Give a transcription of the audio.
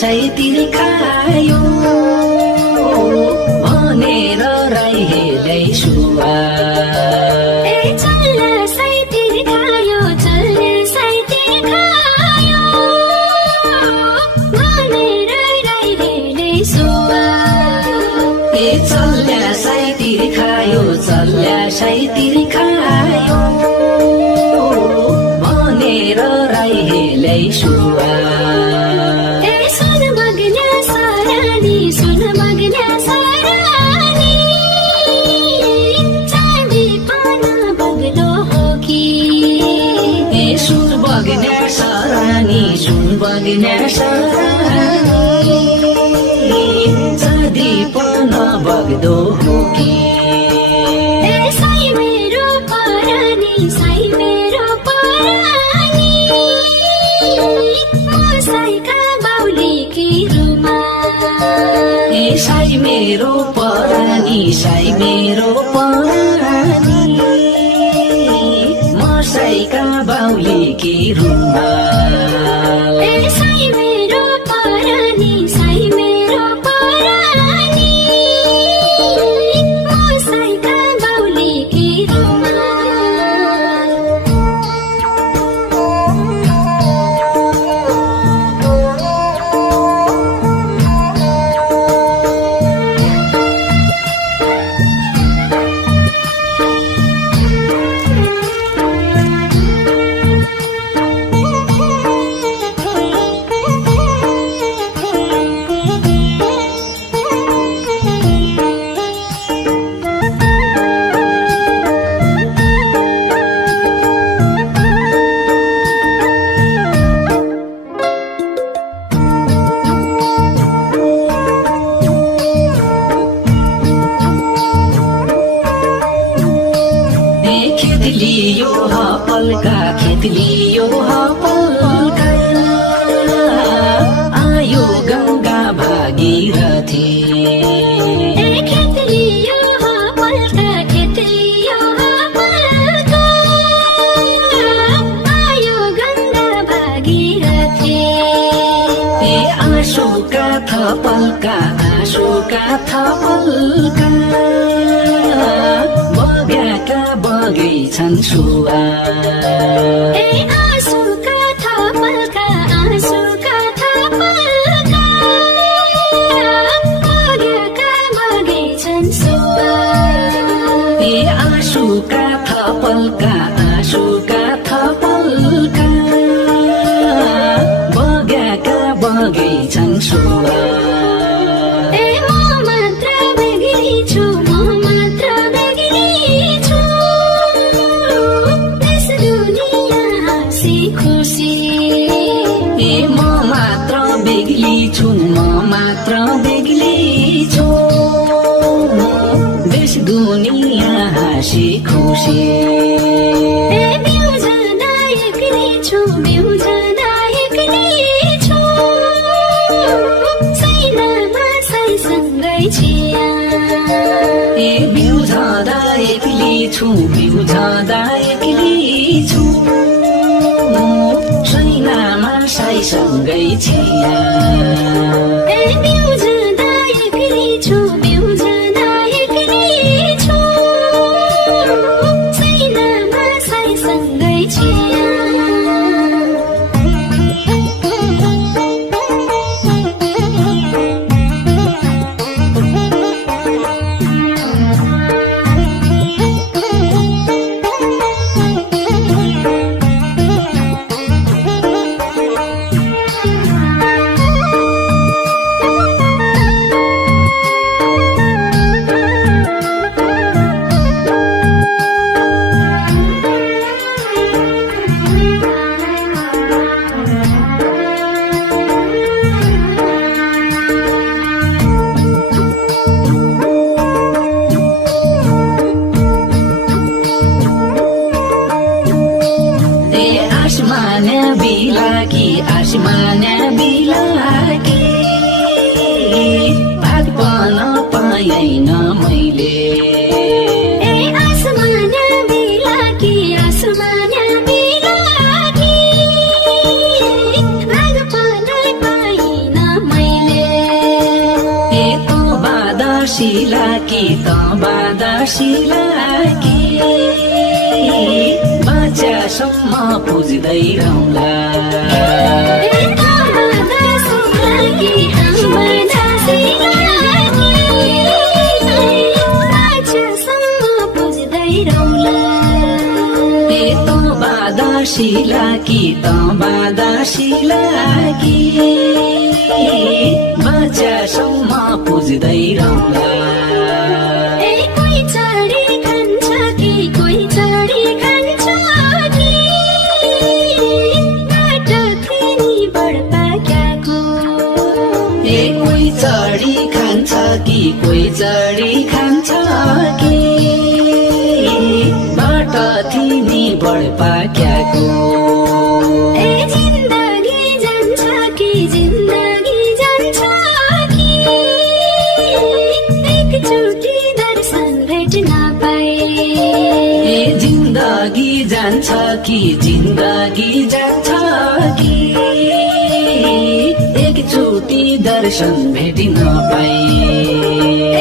सैतिर खायो भनेर राईले सुवा चल्ला सैतिर खायो चल्ला सैतिर खायो भनेर राईले सुवा चल्ला सैतिर खायो चल्ला सैतिर खायो भनेर राईले सुवा सुन बग्ने सरानी चाँदी पन बग्दो हो कि साई मेरो परानी साई मेरो परानी साईका बाउलीकी रुमा साई मेरो परानी साई मेरो परानी म साईका बाउलीकी रुमा साई मेरो परानी साई मेरो परानी म साईका बाउलीकी खेत लियो पल्का आयो गंगा भागीरथी खेत लियो पल्का खेत लियो पल्का आयो गंगा भागीरथी आँसुका थपल्का आँसुका थपल्का बग्याका बगैछन् सुवा आँसुका थपल्का आँसुका थपल्का बग्याका बगैछन् सुवा आँसुका थपल्का आँसुका थपल्का बग्याका बगैछन् सुवा म मात्र बेग्ली छु देश दुनिया हाँसी खुसी बिउझदा एक्लै छु बिउझदा एक्लै छु सैनामा साईसँगै छिया बिउझदा एक्लै छु बिउझदा एक्लै छु सैनामा साईसँगै छिया बिउझदा एक्लै छु बिउझदा एक्लै छु सैनामा साईसँगै छिया आसमान बिलाकी भाग पान पाएन मैले आसमान बिलाकी भाग पान पाएन बादासिला कि त बादासिला कि बाच्यासम्म पुज्दै रहला बादासिला कि त बादासिला कि बाच्यासम्म पुज्दै रहला कोही चढी खान्छ कि कोही चढी खान्छ कि बाटो थिनी बडपाक्याको कोही चढी खान्छ कि कोही चढी खान्छ कि बाटो थिनी बडपाक्याको जिन्दगी जान्छ कि जिन्दगी जान्छ कि एकचोटि दर्शन भेट्न पाए जिन्दगी जान्छ कि जिन्दगी जान्छ कि एकचोटि दर्शन भेटिन पाए